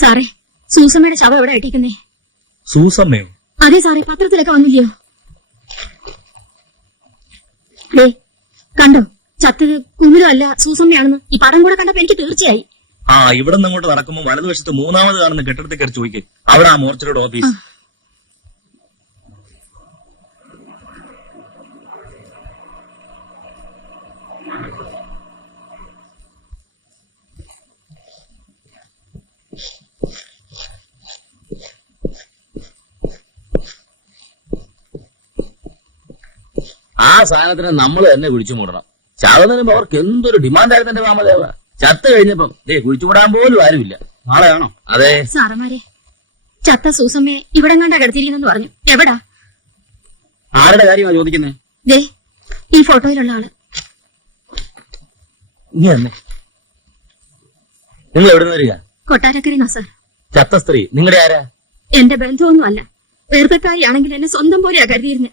സാറേ, സൂസമ്മയുടെ ശവം എവിടെ ഇട്ടിരിക്കുന്നേ? സൂസമ്മയോ? അതെ സാറേ, പത്രത്തിലൊക്കെ വന്നില്ലയോ? കണ്ടോ, ചത്തത് കുമിരമല്ല സൂസമ്മയാണെന്ന് ഈ പടം കൂടെ കണ്ടപ്പോ എനിക്ക് തീർച്ചയായി. ഇവിടെ നിന്ന് അങ്ങോട്ട് നടക്കുമ്പോൾ വലതുവശത്ത് മൂന്നാമത് കാണുന്ന കെട്ടിടത്തിൽ കയറി ചോദിക്കും. അവിടെ ആ മോർച്ചറിയുടെ ഓഫീസ്. ആ സാധനത്തിന് നമ്മൾ തന്നെ കുഴിച്ചു മൂടണം. ചാവുന്നതിന് അവർക്ക് എന്തൊരു ഡിമാൻഡായിരുന്നു എന്റെ മാമദേവ. ചത്ത് കഴിഞ്ഞപ്പം കുഴിച്ചുകൂടാൻ പോലും ആരുമില്ല. നാളെയാണോ? അതെ സാറന്മാരെ, ചത്ത സൂസമ്മയെ ഇവിടെ കണ്ടാ കിടത്തിയിരിക്കുന്നെന്ന് പറഞ്ഞു. എവിടാ? ആരുടെ കാര്യമാണ് ചോദിക്കുന്നത്? ദേ, ഈ ഫോട്ടോയിലുള്ള ആള്. നിങ്ങൾ എവിടെ നിന്ന് വരിക? കൊട്ടാരക്കരനാ സാർ. ചത്ത സ്ത്രീ നിങ്ങളുടെ ആരാ? എന്റെ ബന്ധമൊന്നുമല്ല. വേർപ്പക്കാരിയാണെങ്കിൽ എന്നെ സ്വന്തം പോലെയാ കരുതിയിരുന്നെ.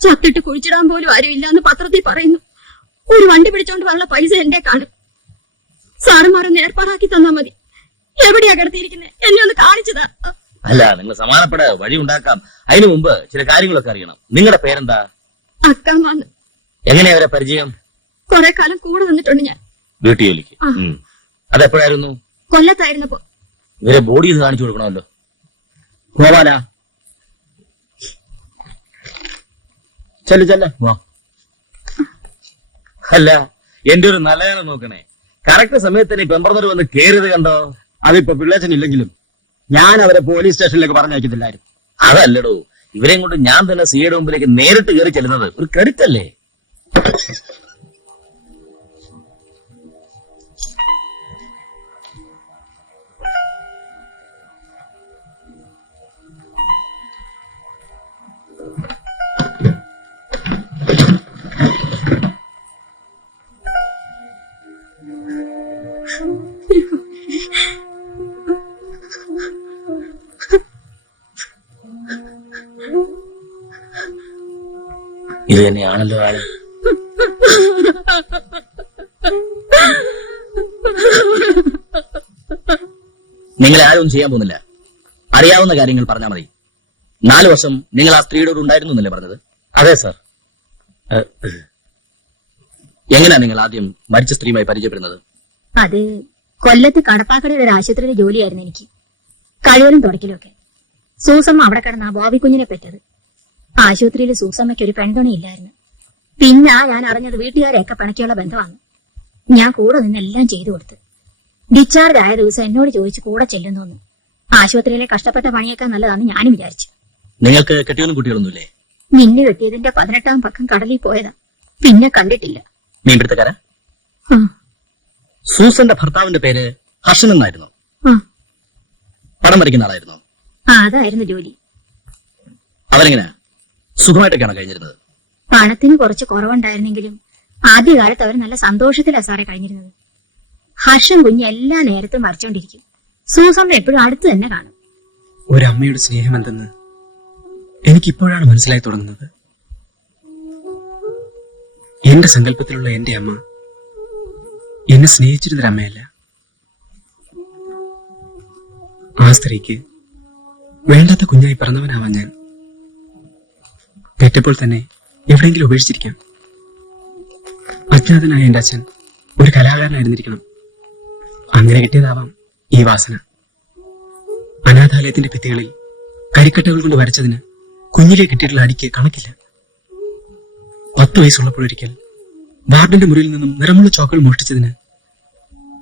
ചത്തിട്ട് കുഴിച്ചിടാൻ പോലും ആരുമില്ല എന്ന് പത്രത്തിൽ പറയുന്നു. ഒരു വണ്ടി പിടിച്ചോണ്ട് വന്ന പൈസ എന്റെ കാണും. സാറന്മാരൊന്ന് ഏർപ്പാടാക്കി തന്നാ മതി. എവിടെയാ കിടത്തിയിരിക്കുന്നത്? എന്നെ ഒന്ന് കാണിച്ചതാ. അല്ല, നിങ്ങൾ സമാനപ്പെട വഴി ഉണ്ടാക്കാം. അതിനു മുമ്പ് ചില കാര്യങ്ങളൊക്കെ അറിയണം. നിങ്ങളുടെ പേരെന്താ? അക്കാമാന്ന്. എങ്ങനെയാ അവരെ പരിചയം? കുറെ കാലം കൂടെ നിന്നിട്ടുണ്ട് ഞാൻ. വീട്ടു ജോലിക്ക്. അതെപ്പോഴായിരുന്നു? കൊല്ലത്തായിരുന്നപ്പോ. ഇവരെ ബോഡി ഇത് കാണിച്ചു കൊടുക്കണമല്ലോ. ഗോപാലാ, ചെല്ലു ചെല്ല. അല്ല, എന്റെ ഒരു നല്ലതാണ് നോക്കണേ. കറക്റ്റ് സമയത്തിന് പെമ്പറന്നൂർ വന്ന് കേറിയത് കണ്ടോ? അതിപ്പോ പിള്ളേച്ചനില്ലെങ്കിലും ഞാൻ അവരെ പോലീസ് സ്റ്റേഷനിലേക്ക് പറഞ്ഞയക്കത്തില്ലായിരുന്നു. അതല്ലടോ, ഇവരെയും കൊണ്ട് ഞാൻ തന്നെ സിയുടെ മുമ്പിലേക്ക് നേരിട്ട് കയറി ചെല്ലുന്നത് ഒരു ക്രെഡിറ്റ് അല്ലേ? ഇത് തന്നെയാണല്ലോ ആള്. നിങ്ങളെ ആരും ചെയ്യാൻ പോകുന്നില്ല. അറിയാവുന്ന കാര്യങ്ങൾ പറഞ്ഞാൽ മതി. 4 വർഷം നിങ്ങൾ ആ സ്ത്രീയോട് ഉണ്ടായിരുന്നു എന്നല്ലേ പറഞ്ഞത്? അതെ സാർ. എങ്ങനെയാ നിങ്ങൾ ആദ്യം മരിച്ച സ്ത്രീയുമായി പരിചയപ്പെടുന്നത്? അത് കൊല്ലത്ത് കടപ്പാക്കടയിൽ ഒരു ആശുപത്രിയിലെ ജോലിയായിരുന്നു എനിക്ക്. കഴിവലും തുടക്കലും ഒക്കെ. സൂസമ്മ അവിടെ കിടന്ന ആ ബോബി കുഞ്ഞിനെ പറ്റത്. ആശുപത്രിയിൽ സൂസമ്മയ്ക്ക് ഒരു പെൺതുണയില്ലായിരുന്നു. പിന്നെ ഞാൻ അറിഞ്ഞത് വീട്ടുകാരെയൊക്കെ പിണക്കിയുള്ള ബന്ധമാണ്. ഞാൻ കൂടെ നിന്ന് എല്ലാം ചെയ്തു കൊടുത്ത്. ഡിസ്ചാർജ് ആയ ദിവസം എന്നോട് ചോദിച്ചു കൂടെ ചെല്ലുന്നു. ആശുപത്രിയിലെ കഷ്ടപ്പെട്ട പണിയേക്കാൾ നല്ലതാണെന്ന് ഞാനും വിചാരിച്ചു. നിങ്ങൾക്ക് കെട്ടിയൊന്നും കുട്ടികളൊന്നുമില്ലേ? നിന്നെ കെട്ടിയതിന്റെ 18ാം പക്കം കടലിൽ പോയതാ. പിന്നെ കണ്ടിട്ടില്ല. മീൻപിടുത്തക്കാരാ? സൂസന്റെ ഭർത്താവിന്റെ പേര് ഹർഷൻ എന്നായിരുന്നു. പടം വരയ്ക്കുന്ന ആളായിരുന്നു. അതായിരുന്നു ജോലി. അവരെങ്ങനെയാ? സുഖമായിട്ടൊക്കെയാണോ കഴിഞ്ഞിരുന്നത്? പണത്തിന് കുറച്ച് കുറവുണ്ടായിരുന്നെങ്കിലും ആദ്യകാലത്ത് അവർ നല്ല സന്തോഷത്തിലാണ് സാറേ കഴിഞ്ഞിരുന്നത്. ഹർഷൻ കുഞ്ഞ് എല്ലാ നേരത്തും വരച്ചോണ്ടിരിക്കും. സൂസമ്മ എപ്പോഴും അടുത്ത് തന്നെ കാണും. ഒരമ്മയുടെ സ്നേഹം എന്തെന്ന് എനിക്കിപ്പോഴാണ് മനസ്സിലായി തുടങ്ങുന്നത്. എന്റെ സങ്കല്പത്തിലുള്ള എന്റെ അമ്മ എന്നെ സ്നേഹിച്ചിരുന്നൊരമ്മയല്ല. ആ സ്ത്രീക്ക് വേണ്ടാത്ത കുഞ്ഞായി പിറന്നവനാവാൻ ഞാൻ പെറ്റപ്പോൾ തന്നെ എവിടെയെങ്കിലും ഉപേക്ഷിച്ചിരിക്കാം. അജ്ഞാതനായ എന്റെ അച്ഛൻ ഒരു കലാകാരനായിരുന്നിരിക്കണം. അങ്ങനെ കിട്ടിയതാവാം ഈ വാസന. അനാഥാലയത്തിന്റെ ഭിത്തികളിൽ കരിക്കട്ടകൾ കൊണ്ട് വരച്ചതിന് കുഞ്ഞിലെ കിട്ടിയിട്ടുള്ള അടിക്ക് കണക്കില്ല. 10 വയസ്സുള്ളപ്പോഴൊരിക്കൽ വാർഡിന്റെ മുറിയിൽ നിന്നും നിറമുള്ള ചോക്കൾ മോഷ്ടിച്ചതിന്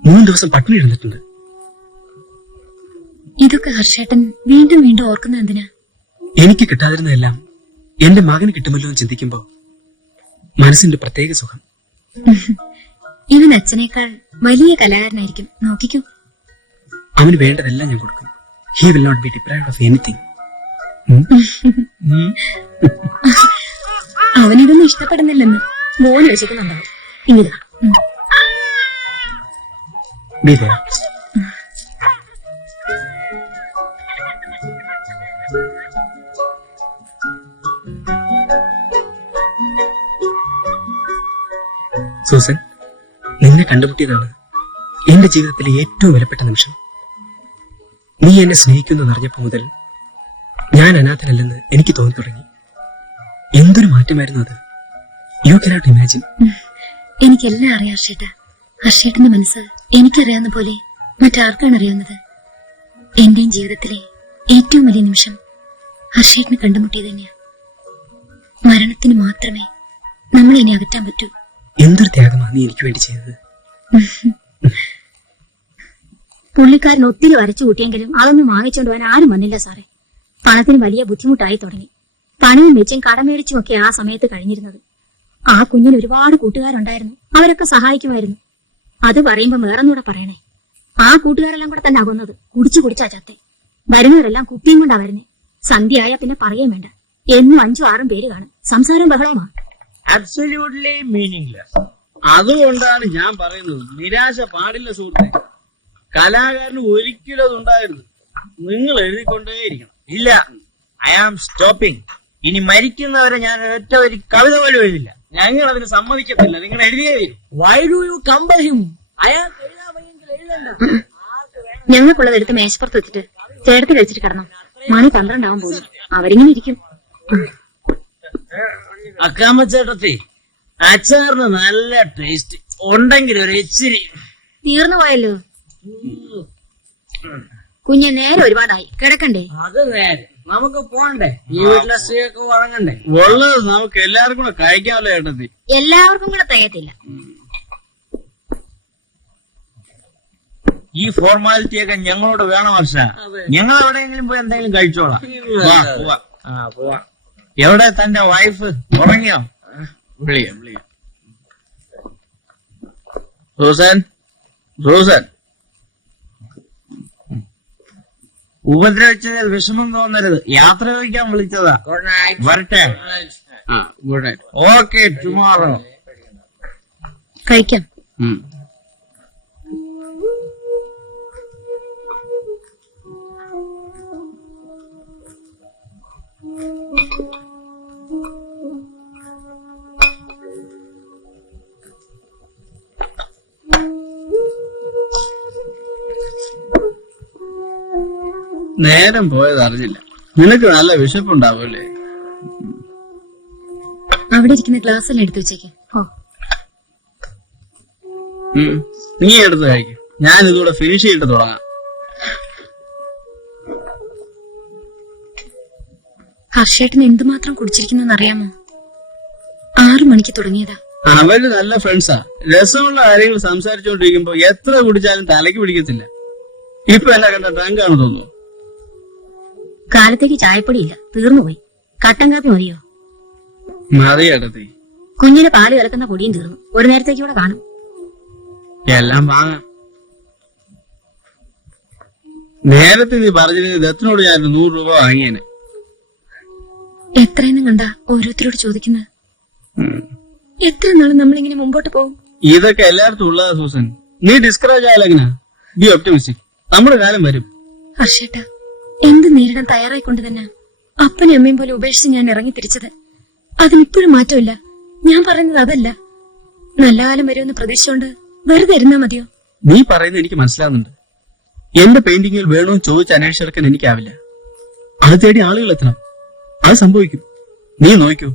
3 ദിവസം പട്ടിണി ഇരുന്നിട്ടുണ്ട്. ഇതൊക്കെ ഹർഷേട്ടൻ വീണ്ടും വീണ്ടും ഓർക്കുന്ന എന്തിനാ? എനിക്ക് കിട്ടാതിരുന്നതെല്ലാം എന്റെ മകന് കിട്ടുമല്ലോ എന്ന് ചിന്തിക്കുമ്പോ മനസ്സിന്റെ പ്രത്യേക സുഖം. ഇവൻ അച്ഛനേക്കാൾ വലിയ കലാകാരനായിരിക്കും. നോക്കിക്കൂ. അവന് വേണ്ടതെല്ലാം ഞാൻ കൊടുക്കും. He will not be deprived of anything. അവനിതൊന്നും ഇഷ്ടപ്പെടുന്നില്ലെന്ന് മോന് വിശക്കുന്നുണ്ടാവും. ഇനിതാ. Be there. സൂസൻ, നിന്നെ കണ്ടുമുട്ടിയതാണ് എന്റെ ജീവിതത്തിലെ ഏറ്റവും വിലപ്പെട്ട നിമിഷം. നീ എന്നെ സ്നേഹിക്കുന്നു അറിഞ്ഞപ്പോ മുതൽ ഞാൻ അനാഥനല്ലെന്ന് എനിക്ക് തോന്നി തുടങ്ങി. എന്തൊരു മാറ്റമായിരുന്നു അത്. You cannot imagine. എനിക്കെല്ലാം അറിയാം ഹർഷേട്ട. ഹർഷേട്ടന്റെ മനസ്സ് എനിക്കറിയാവുന്ന പോലെ മറ്റാർക്കാണ് അറിയാവുന്നത്? എന്റെയും ജീവിതത്തിലെ ഏറ്റവും വലിയ നിമിഷം ഹർഷേട്ടനെ കണ്ടുമുട്ടിയത് തന്നെയാ. മരണത്തിന് മാത്രമേ നമ്മളെ ഇനി അകറ്റാൻ പറ്റൂ. എന്തൊരു ത്യാഗമാണ് നീ എനിക്ക് വേണ്ടി ചെയ്തത്. പുള്ളിക്കാരൻ ഒത്തിരി വരച്ചു കൂട്ടിയെങ്കിലും അതൊന്നും വാങ്ങിച്ചോണ്ട് പോകാൻ ആരും വന്നില്ല സാറേ. പണത്തിന് വലിയ ബുദ്ധിമുട്ടായി തുടങ്ങി. പണവും വെച്ചും കടമേടിച്ചും ഒക്കെ ആ സമയത്ത് കഴിഞ്ഞിരുന്നത്. ആ കുഞ്ഞിന് ഒരുപാട് കൂട്ടുകാരുണ്ടായിരുന്നു. അവരൊക്കെ സഹായിക്കുമായിരുന്നു. അത് പറയുമ്പോ വേറൊന്നുകൂടെ പറയണേ. ആ കൂട്ടുകാരെല്ലാം കൂടെ തന്നെ ആകുന്നത് കുടിച്ചു കുടിച്ചാ ചത്തെ. വരുന്നവരെല്ലാം കുപ്പിയും കൊണ്ടാ വരുന്നേ. സന്ധ്യയായ പിന്നെ പറയേം വേണ്ട. എന്നും 5ഉം 6ഉം പേര് കാണും. സംസാരം ബഹളവുമാ. Absolutely meaningless. അതുകൊണ്ടാണ് ഞാൻ പറയുന്നത്, നിരാശ പാടില്ല സുഹൃത്തെ. കലാകാരന് ഒരിക്കലും അതുണ്ടായിരുന്നു. നിങ്ങൾ എഴുതിക്കൊണ്ടേയിരിക്കണം. ഇല്ല, ഐ ആം സ്റ്റോപ്പിംഗ്. ഇനി മരിക്കുന്നവരെ ഞാൻ ഒറ്റ ഒരു കവിത പോലും എഴുതില്ല. ഞങ്ങൾ അതിന് സമ്മതിക്കത്തില്ല. നിങ്ങൾ എഴുതിയേ വരും. Why do you compel him? അയാൾക്ക് എഴുതാൻ വയ്യെങ്കിൽ എഴുതണ്ട. ഞങ്ങൾക്കുള്ളത് എടുത്ത് മേശപ്പുറത്ത് വെച്ചിട്ട് ചേർത്ത് കഴിച്ചിട്ട് കിടന്നു. മണി 12 ആവാൻ പോകുന്നു. അവരിങ്ങനെ ഇരിക്കും. അക്കാമ്മച്ചേട്ടത്തി, അച്ചാറിന് നല്ല ടേസ്റ്റ് ഉണ്ടെങ്കിൽ ഒരു ഇച്ചിരി. തീർന്നു പോയല്ലോ. കുഞ്ഞ് നേരെ ഒരുപാടായി. കിടക്കണ്ടേ? അത് നേരെ നമുക്ക് പോണ്ടേ? ഈ വീട്ടിലെ സ്ത്രീയൊക്കെ വഴങ്ങണ്ടേ? ഉള്ളത് നമുക്ക് എല്ലാവർക്കും കൂടെ കഴിക്കാമല്ലോ ഏട്ടത്തി. എല്ലാവർക്കും കൂടെ തികയത്തില്ല. ഈ ഫോർമാലിറ്റി ഒക്കെ ഞങ്ങളോട് വേണം ഹർഷ. ഞങ്ങൾ എവിടെയെങ്കിലും പോയി എന്തെങ്കിലും കഴിച്ചോളാം. വാ, പോവാ. എവിടെ തന്റെ വൈഫ്? ഉറങ്ങിയോ? വിളിക്കാം. സൂസൻ, ഉപദ്രവിച്ചതിൽ വിഷമം തോന്നരുത്. യാത്ര ചോദിക്കാൻ വിളിച്ചതാ. Good night. വരട്ടെ. Good night. Okay, tomorrow. കഴിക്കാം. നേരം പോയത് അറിഞ്ഞില്ല. നിനക്ക് നല്ല വിശപ്പുണ്ടാവൂല്ലേ? അവിടെ ഇരിക്കുന്ന ഗ്ലാസ് എല്ലാം എടുത്തു വെച്ചേക്ക്. ഓ, നീ എടുത്ത് കഴിക്കും. ഞാൻ ഇതുകൂടെ ഫിനിഷ് ചെയ്തിട്ട് തുടങ്ങാം. ഹർഷേട്ടൻ എന്തുമാത്രം കുടിച്ചിരിക്കുന്നു അറിയാമോ? 6 മണിക്ക് തുടങ്ങിയതാ. അവര് നല്ല ഫ്രണ്ട്സാ. രസമുള്ള കാര്യങ്ങൾ സംസാരിച്ചുകൊണ്ടിരിക്കുമ്പോ എത്ര കുടിച്ചാലും തലയ്ക്ക് പിടിക്കത്തില്ല. ഇപ്പൊ എന്നെ കണ്ട ഡ്രങ്കാണ് തോന്നുന്നു. കാലത്തേക്ക് ചായപ്പൊടിയില്ല, തീർന്നുപോയി. കട്ടൻ കാപ്പി മതിയോ? മതിയെടുത്തി. കുഞ്ഞിന് പാല് കലക്കുന്ന പൊടിയും തീർന്നു. ഒരു നേരത്തേക്ക് ഇവിടെ കാണും. എല്ലാം വാങ്ങാം. നേരത്തെ നീ പറഞ്ഞിരുന്നത് ദത്തിനോട് ഞാൻ 100 രൂപ വാങ്ങിയേനെ. എത്രയെന്നും കണ്ടാ ഓരോരുത്തരോട് ചോദിക്കുന്നത്? എത്ര നാളും നമ്മളിങ്ങനെ മുമ്പോട്ട് പോകും? ഇതൊക്കെ എല്ലായിടത്തും ഉള്ളതാ സൂസൻ. നീ ഡിസ്കറേജ് ആയാലെങ്ങനാ? B optimistic. നമ്മുടെ കാലം വരും. ഹർഷേട്ട, എന്ത് നേരിടാൻ തയ്യാറായിക്കൊണ്ട് തന്നെ അപ്പനും അമ്മയും പോലെ ഉപേക്ഷിച്ച് ഞാൻ ഇറങ്ങി തിരിച്ചത്. അതിനിപ്പോഴും മാറ്റമില്ല. ഞാൻ പറയുന്നത് അതല്ല. നല്ല കാലം വരുമെന്ന് പ്രതീക്ഷിച്ചോണ്ട് വെറുതെ ഇരുന്നാ മതിയോ? നീ പറയുന്നത് എനിക്ക് മനസ്സിലാവുന്നുണ്ട്. എന്റെ പെയിന്റിങ്ങിൽ വേണമെന്ന് ചോദിച്ച് അന്വേഷിച്ചെടുക്കാൻ എനിക്കാവില്ല. അത് തേടി ആളുകൾ എത്തണം. അത് സംഭവിക്കും. നീ നോക്കൂ.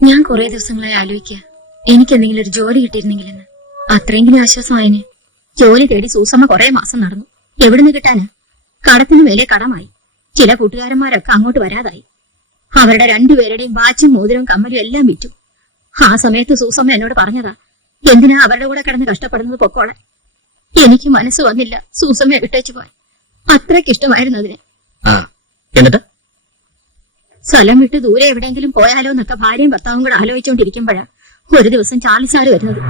ഞാൻ കുറെ ദിവസങ്ങളായി ആലോചിക്കുക, എനിക്ക് എന്തെങ്കിലും ഒരു ജോലി കിട്ടിയിരുന്നെങ്കിലെന്ന്. അത്രയെങ്കിലും ആശ്വാസമായന്. ജോലി തേടി സൂസമ്മ കുറെ മാസം നടന്നു. എവിടുന്ന് കിട്ടാന്? കടത്തിന് മേലെ കടമായി. ചില കൂട്ടുകാരന്മാരൊക്കെ അങ്ങോട്ട് വരാതായി. അവരുടെ 2 പേരുടെയും വാച്ചും മോതിരവും കമ്മലും എല്ലാം വിറ്റു. ആ സമയത്ത് സൂസമ്മ എന്നോട് പറഞ്ഞതാ, എന്തിനാ അവരുടെ കൂടെ കിടന്ന് കഷ്ടപ്പെടുന്നത്, പൊക്കോളെ. എനിക്ക് മനസ്സ് വന്നില്ല സൂസമ്മയെ വിട്ടേച്ചു പോയി. അത്രയ്ക്ക് ഇഷ്ടമായിരുന്നു അതിന്. എന്നിട്ട് സ്ഥലം വിട്ട് ദൂരെ എവിടെയെങ്കിലും പോയാലോ എന്നൊക്കെ ഭാര്യയും ഭർത്താവും കൂടെ ആലോചിച്ചുകൊണ്ടിരിക്കുമ്പോഴാ ഒരു ദിവസം ചാർലി സാറ് വരുന്നത്.